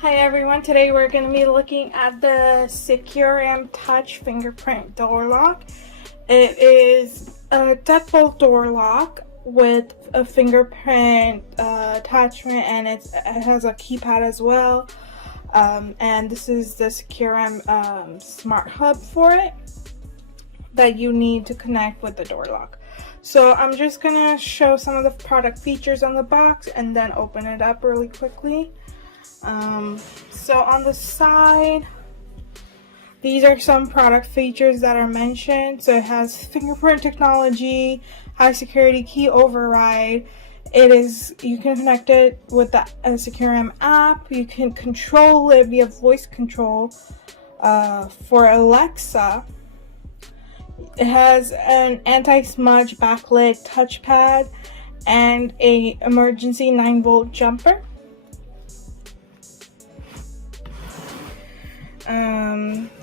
Hi everyone, today we're going to be looking at the SECURAM Touch fingerprint door lock. It is a deadbolt door lock with a fingerprint attachment, and it has a keypad as well. And this is the SECURAM smart hub for it that you need to connect with the door lock. So I'm just going to show some of the product features on the box and then open it up really quickly. So on the side, these are some product features that are mentioned. So it has fingerprint technology, high security key override. You can connect it with the SECURAM app. You can control it via voice control for Alexa. It has an anti-smudge backlit touchpad and a emergency 9-volt jumper.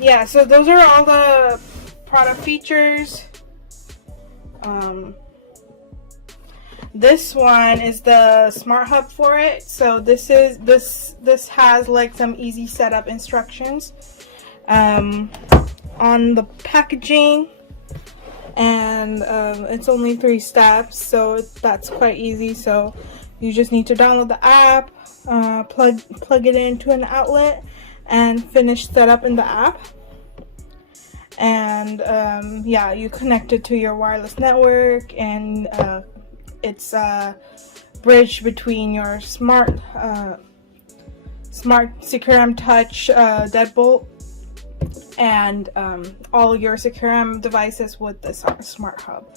Yeah, so those are all the product features. This one is the smart hub for it. So this has like some easy setup instructions on the packaging, and it's only 3 steps, so that's quite easy. So you just need to download the app, plug it into an outlet, and finish setup in the app. And yeah, you connect it to your wireless network, and it's a bridge between your smart SECURAM Touch deadbolt and all your SECURAM devices with the smart hub.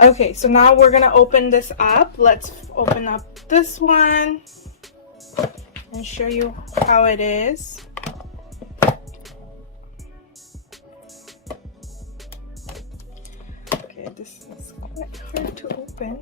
Okay, so now we're gonna open this up. Let's open up this one and show you how it is. Okay, this is quite hard to open.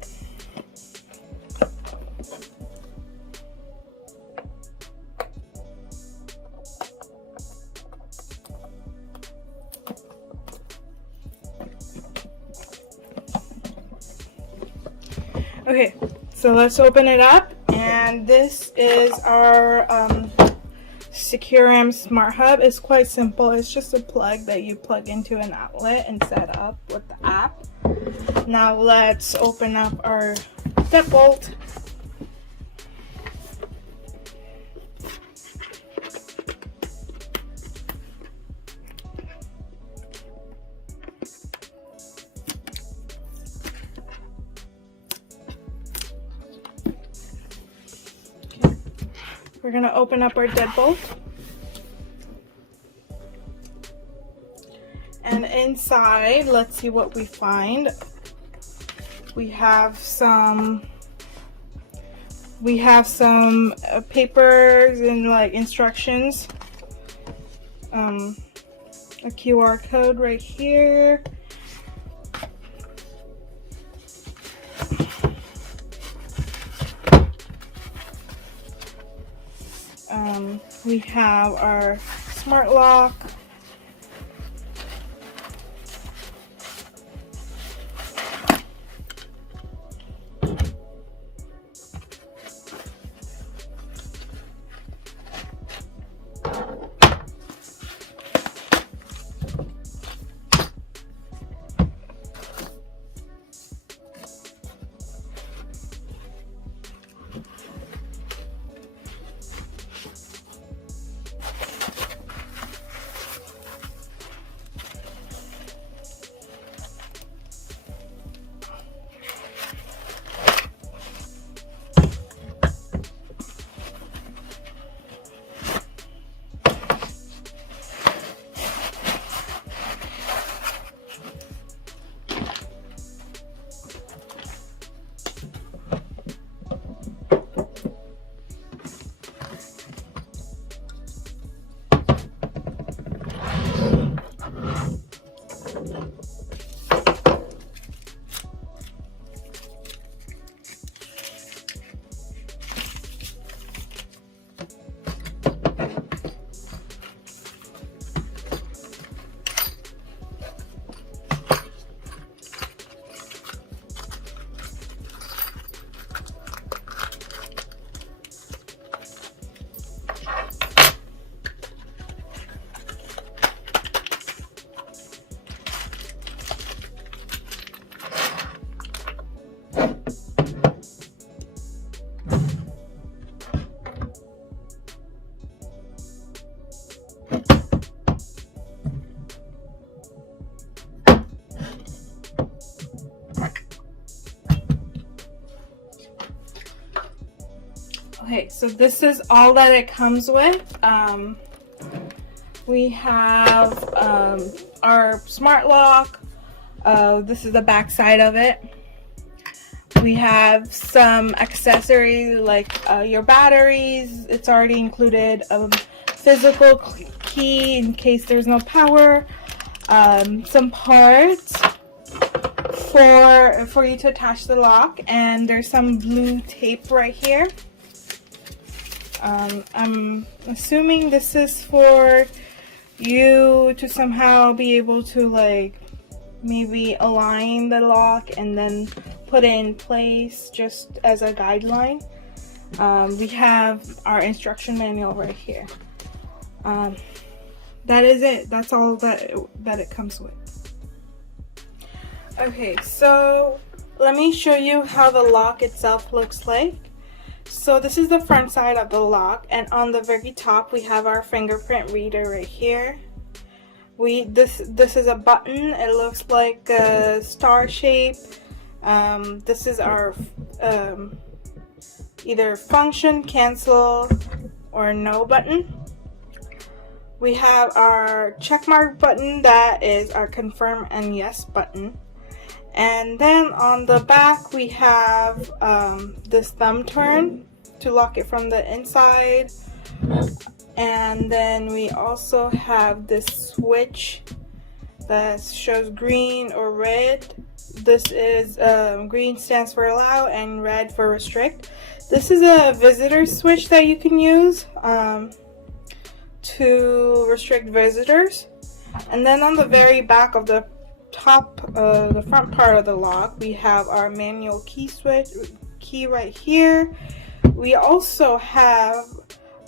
Okay, so let's open it up, and this is our SECURAM Smart Hub. It's quite simple. It's just a plug that you plug into an outlet and set up with the app. Now let's open up our deadbolt. We're going to open up our deadbolt, and inside, let's see what we find. We have some papers and like instructions, a QR code right here. We have our smart lock. so this is all that it comes with. We have our smart lock. This is the back side of it. We have some accessories like your batteries. It's already included. Physical key in case there's no power. Some parts for you to attach the lock, and there's some blue tape right here. I'm assuming this is for you to somehow be able to like maybe align the lock and then put it in place just as a guideline. We have our instruction manual right here. That is it. That's all that it comes with. Okay, so let me show you how the lock itself looks like. So this is the front side of the lock, and on the very top we have our fingerprint reader right here. This is a button. It looks like a star shape. This is our either function, cancel, or no button. We have our check mark button, that is our confirm and yes button. And then on the back we have this thumb turn to lock it from the inside. And then we also have this switch that shows green or red. This is green stands for allow and red for restrict. This is a visitor switch that you can use to restrict visitors. And then on the very back of the top, the front part of the lock, we have our manual key right here. We also have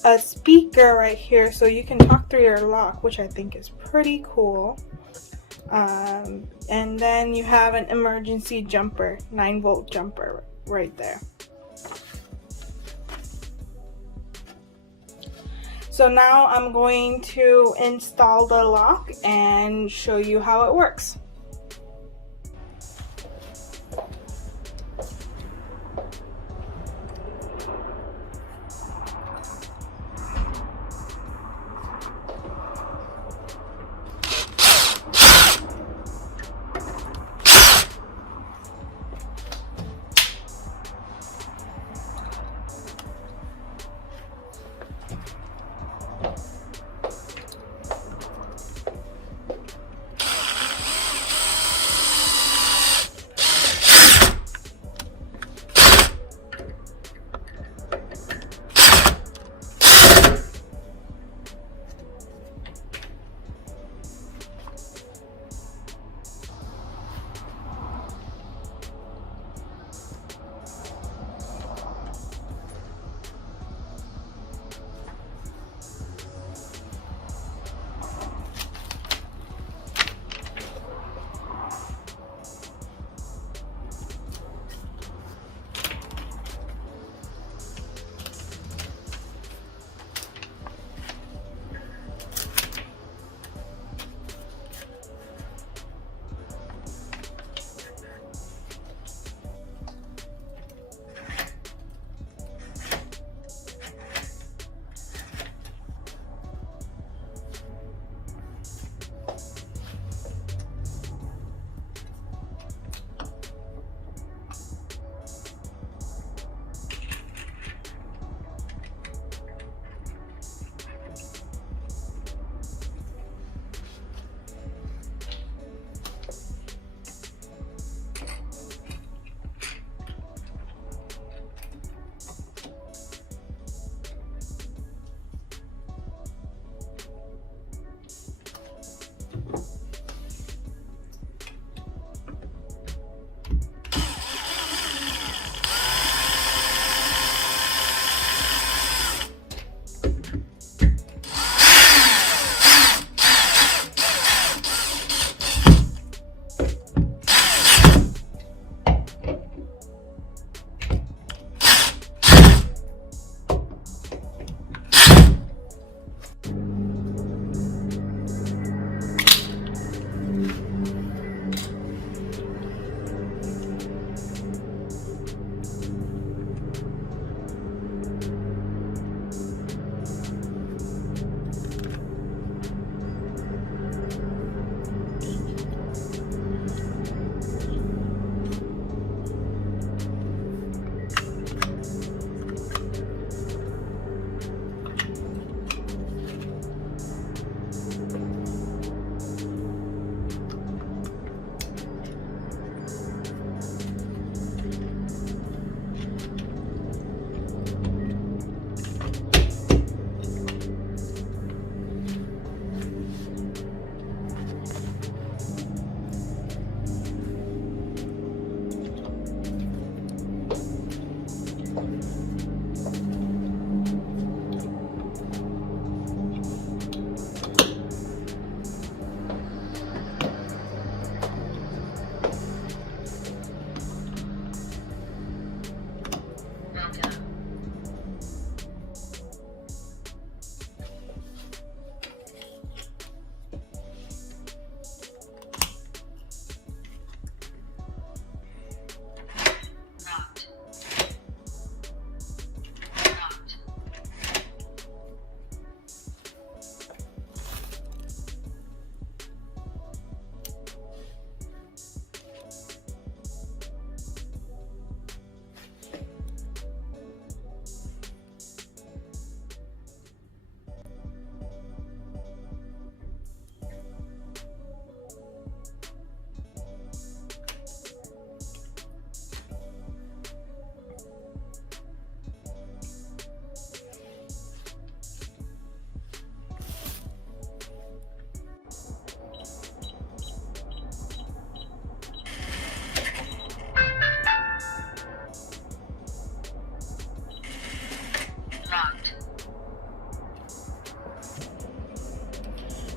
a speaker right here, so you can talk through your lock, which I think is pretty cool. And then you have an emergency jumper, 9-volt jumper right there. So now I'm going to install the lock and show you how it works.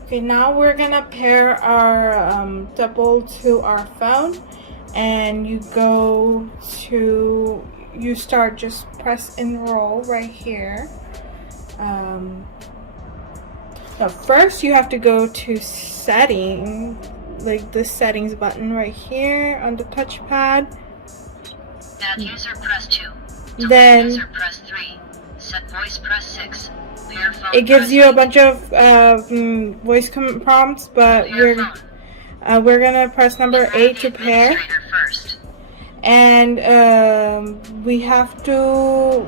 Okay, now we're gonna pair our double to our phone, and you start just press enroll right here. Now first you have to go to setting, like the settings button right here on the touchpad. Add user, press 2. Then user, press 3. Set voice, press 6. Pair phone, it gives you a press bunch of voice prompts, but we're gonna press number 8 to pair. First. And we have to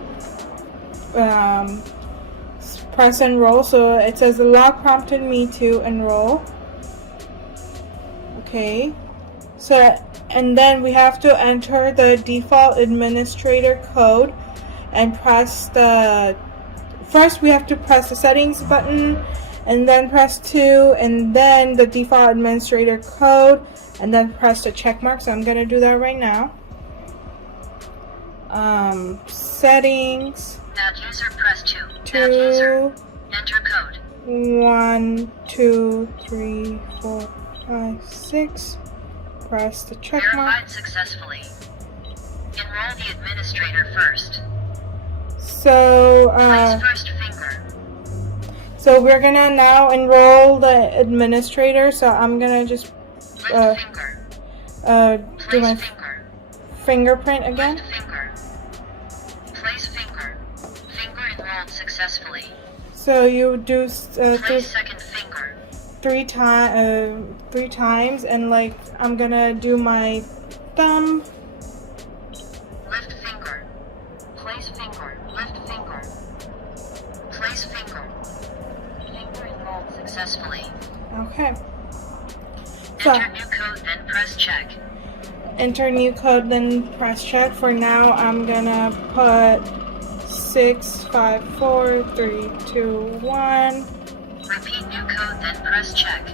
press enroll. So it says the lock prompted me to enroll. Okay, so and then we have to enter the default administrator code and press first we have to press the settings button and then press 2 and then the default administrator code and then press the check mark. So I'm gonna do that right now. Settings. Add user, press 2. Add user. Enter code. 1, 2, 3, 4, 5, 6. Press the check mark. Verified successfully. Enroll the administrator first. So Place first finger. so we're gonna now enroll the administrator. So I'm gonna just Lift finger. do my Finger. fingerprint again. Lift finger. Place finger. Finger enrolled successfully. So you do Place second finger. three times, and like I'm gonna do my thumb. Lift finger. Place finger. Lift finger. Place finger. Finger enrolled successfully. Okay. So Enter new code, then press check. enter new code, then press check. For now, I'm gonna put 6, 5, 4, 3, 2, 1. Repeat new code, then press check.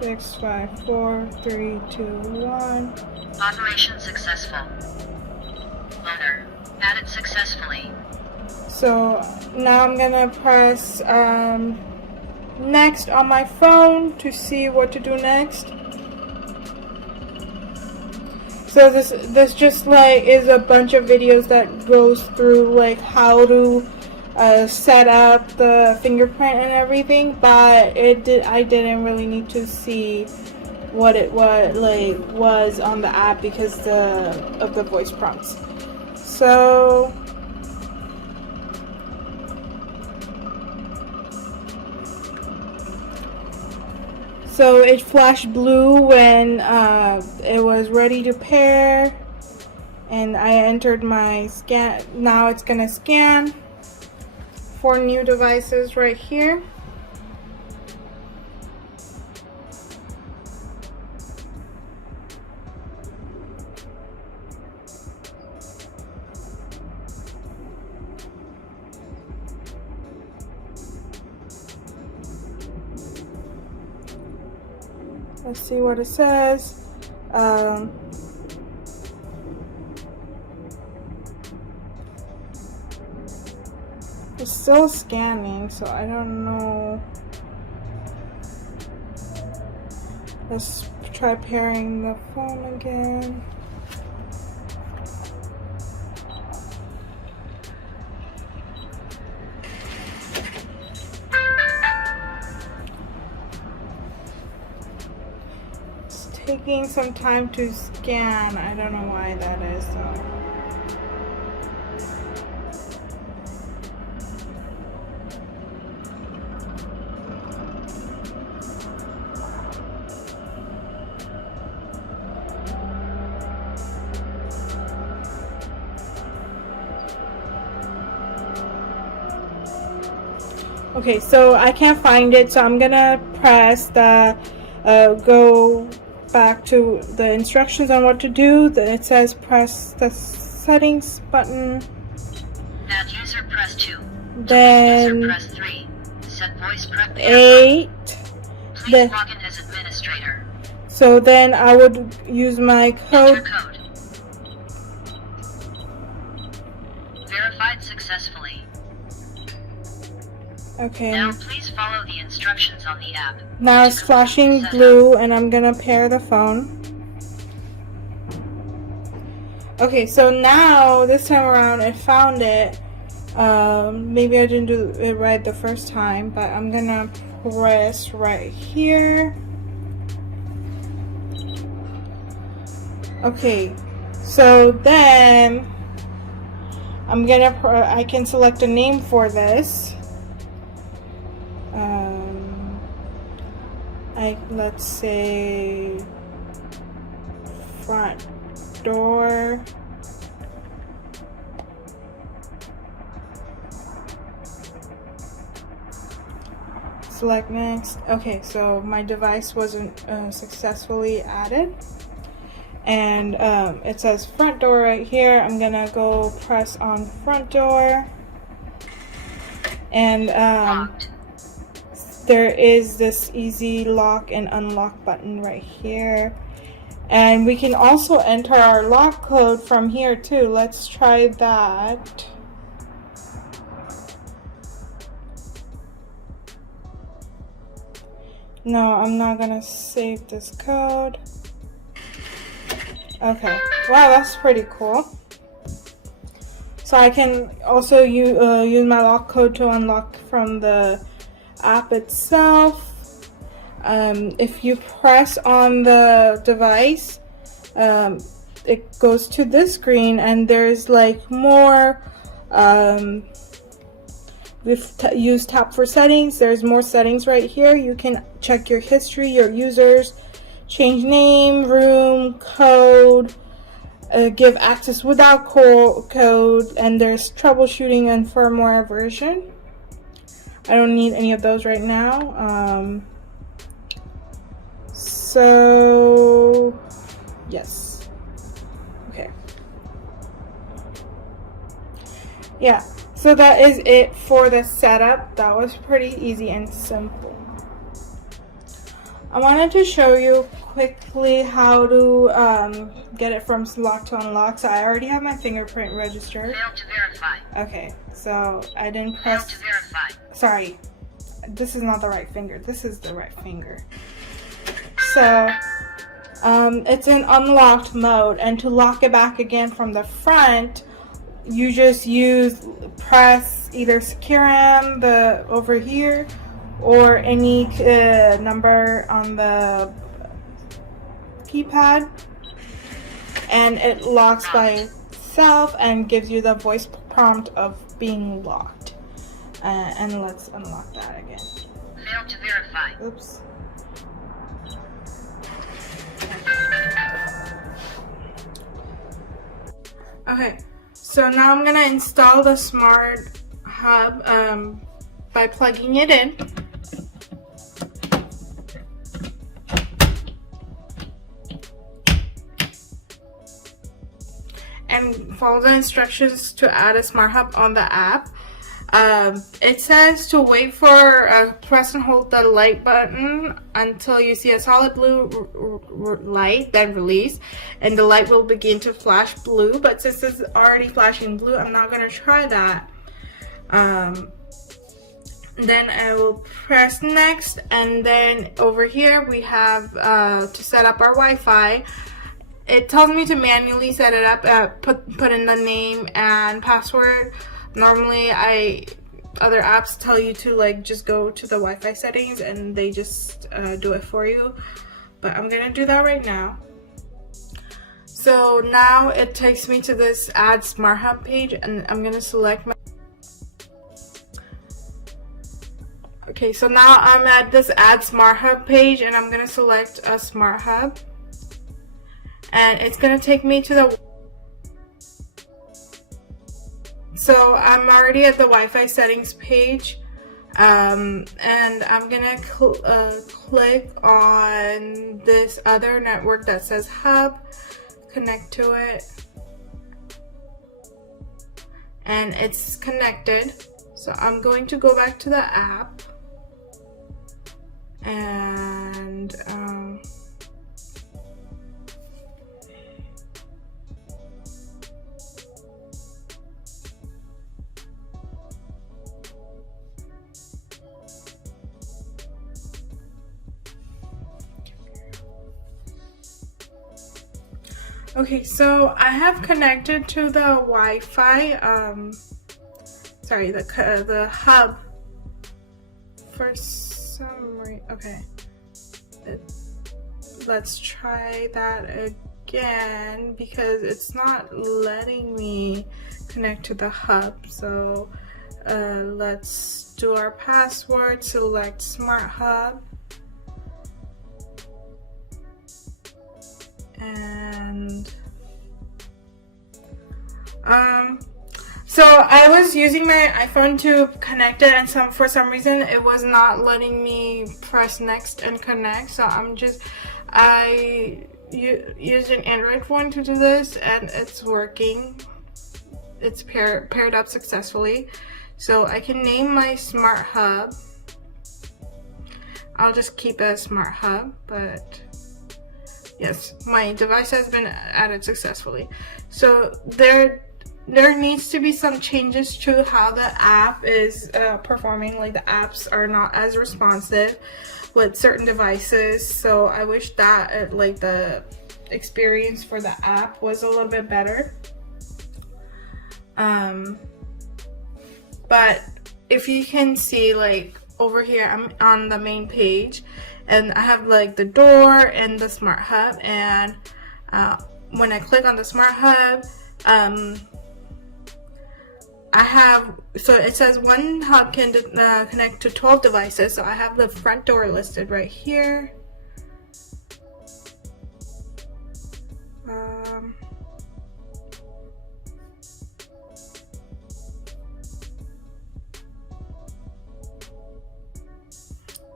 6, 5, 4, 3, 2, 1. Operation successful. Loader added successfully. So now I'm gonna press next on my phone to see what to do next. So this just like is a bunch of videos that goes through like how to set up the fingerprint and everything, but I didn't really need to see what it was on the app because of the voice prompts. So it flashed blue when it was ready to pair, and I entered my scan. Now it's gonna scan for new devices right here. Let's see what it says. It's still scanning, so I don't know. Let's try pairing the phone again. Taking some time to scan. I don't know why that is though. Okay, so I can't find it, so I'm gonna press the go back to the instructions on what to do. It says press the settings button. Add user, press 2. Then user, press 3. Set voice, press 8. Please log in as administrator. So then I would use my code. Enter code. Verified successfully. Okay. Now please follow the instructions on the app. Now it's flashing blue, and I'm gonna pair the phone. Okay, so now this time around it found it. Maybe I didn't do it right the first time, but I'm gonna press right here. Okay, so then I can select a name for this. Let's say front door. Select next. Okay, so my device wasn't successfully added, and it says front door right here. I'm gonna go press on front door, and there is this easy lock and unlock button right here, and we can also enter our lock code from here too. Let's try that. No, I'm not gonna save this code. Okay, wow, that's pretty cool. So I can also use my lock code to unlock from the app itself. If you press on the device, it goes to this screen, and there's like more. We've used tap for settings. There's more settings right here. You can check your history, your users, change name, room, code, give access without code, and there's troubleshooting and firmware version. I don't need any of those right now. So yes, okay, yeah. So that is it for the setup. That was pretty easy and simple. I wanted to show you quickly how to get it from lock to unlock. So I already have my fingerprint registered. Failed to verify. Okay, so I didn't Failed press. to verify. Sorry, this is not the right finger. This is the right finger. So it's in unlocked mode, and to lock it back again from the front, you just press either SECURAM over here, or any number on the keypad, and it locks by itself and gives you the voice prompt of being locked. And let's unlock that again. Failed to verify. Oops. Okay, so now I'm gonna install the smart hub by plugging it in. And follow the instructions to add a smart hub on the app. It says to wait for press and hold the light button until you see a solid blue light, then release, and the light will begin to flash blue. But since it's already flashing blue, I'm not going to try that. Then I will press next, and then over here we have to set up our Wi-Fi. It tells me to manually set it up, put in the name and password. Normally other apps tell you to like just go to the Wi-Fi settings and they just do it for you, but I'm gonna do that right now. So now it takes me to this add smart hub page, and I'm gonna select my. Okay, so now I'm at this add smart hub page, and I'm gonna select a smart hub, and it's gonna take me to the. So I'm already at the Wi-Fi settings page, and I'm gonna click on this other network that says hub, connect to it, and it's connected. So I'm going to go back to the app, and Okay, so I have connected to the Wi-Fi, the hub for some reason. Okay, let's try that again because it's not letting me connect to the hub. So let's do our password, select Smart Hub, and so I was using my iPhone to connect it, and for some reason it was not letting me press next and connect. So I used an Android phone to do this, and it's working. It's paired up successfully. So I can name my Smart Hub. I'll just keep it as Smart Hub, but yes, my device has been added successfully. So there needs to be some changes to how the app is performing. Like, the apps are not as responsive with certain devices. So I wish that like the experience for the app was a little bit better. But if you can see, like over here, I'm on the main page, and I have like the door and the Smart Hub, and when I click on the Smart Hub, so it says one hub can connect to 12 devices. So I have the front door listed right here.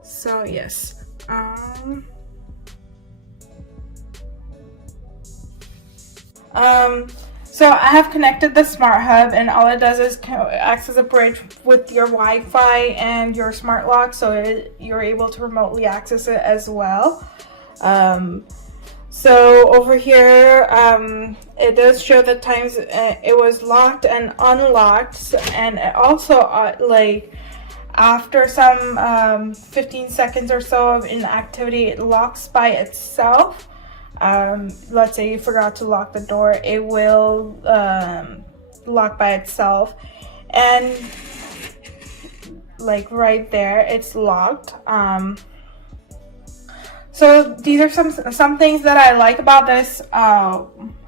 So yes, so I have connected the Smart Hub, and all it does is acts as a bridge with your Wi-Fi and your smart lock, so you're able to remotely access it as well. So over here, it does show the times it was locked and unlocked, and it also like after some 15 seconds or so of inactivity, it locks by itself. Let's say you forgot to lock the door, it will lock by itself, and like right there, it's locked. So these are some things that I like about this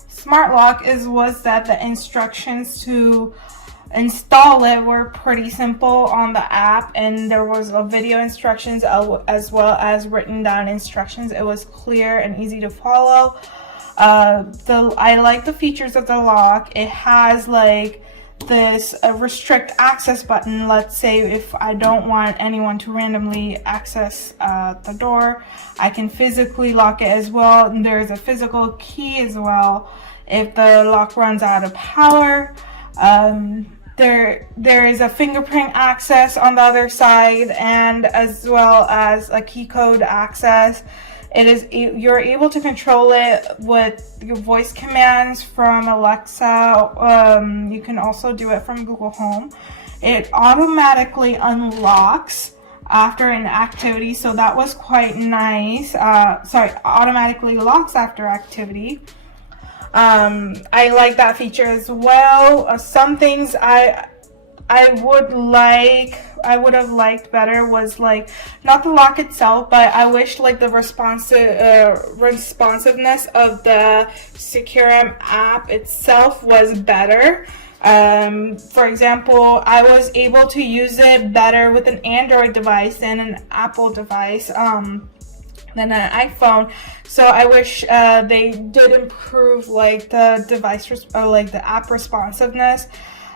smart lock was that the instructions to install it were pretty simple on the app, and there was a video instructions as well as written down instructions. It was clear and easy to follow. I like the features of the lock. It has like this restrict access button. Let's say if I don't want anyone to randomly access the door, I can physically lock it as well. And there's a physical key as well if the lock runs out of power. There is a fingerprint access on the other side, and as well as a key code access. You're able to control it with your voice commands from Alexa. You can also do it from Google Home. It automatically unlocks after an activity, so that was quite nice. Automatically locks after activity. I like that feature as well. Some things I would have liked better was like not the lock itself, but I wish like the responsiveness of the SECURAM app itself was better. For example, I was able to use it better with an Android device than an Apple device. Than an iPhone. So I wish they did improve like the device like the app responsiveness.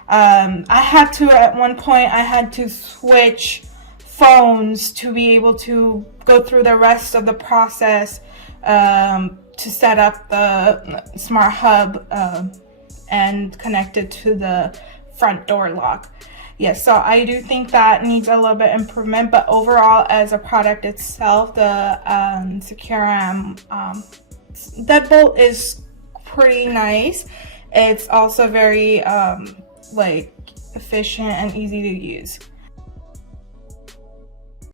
At one point I had to switch phones to be able to go through the rest of the process to set up the Smart Hub and connect it to the front door lock. Yes, so I do think that needs a little bit improvement, but overall as a product itself, the SECURAM deadbolt is pretty nice. It's also very like efficient and easy to use.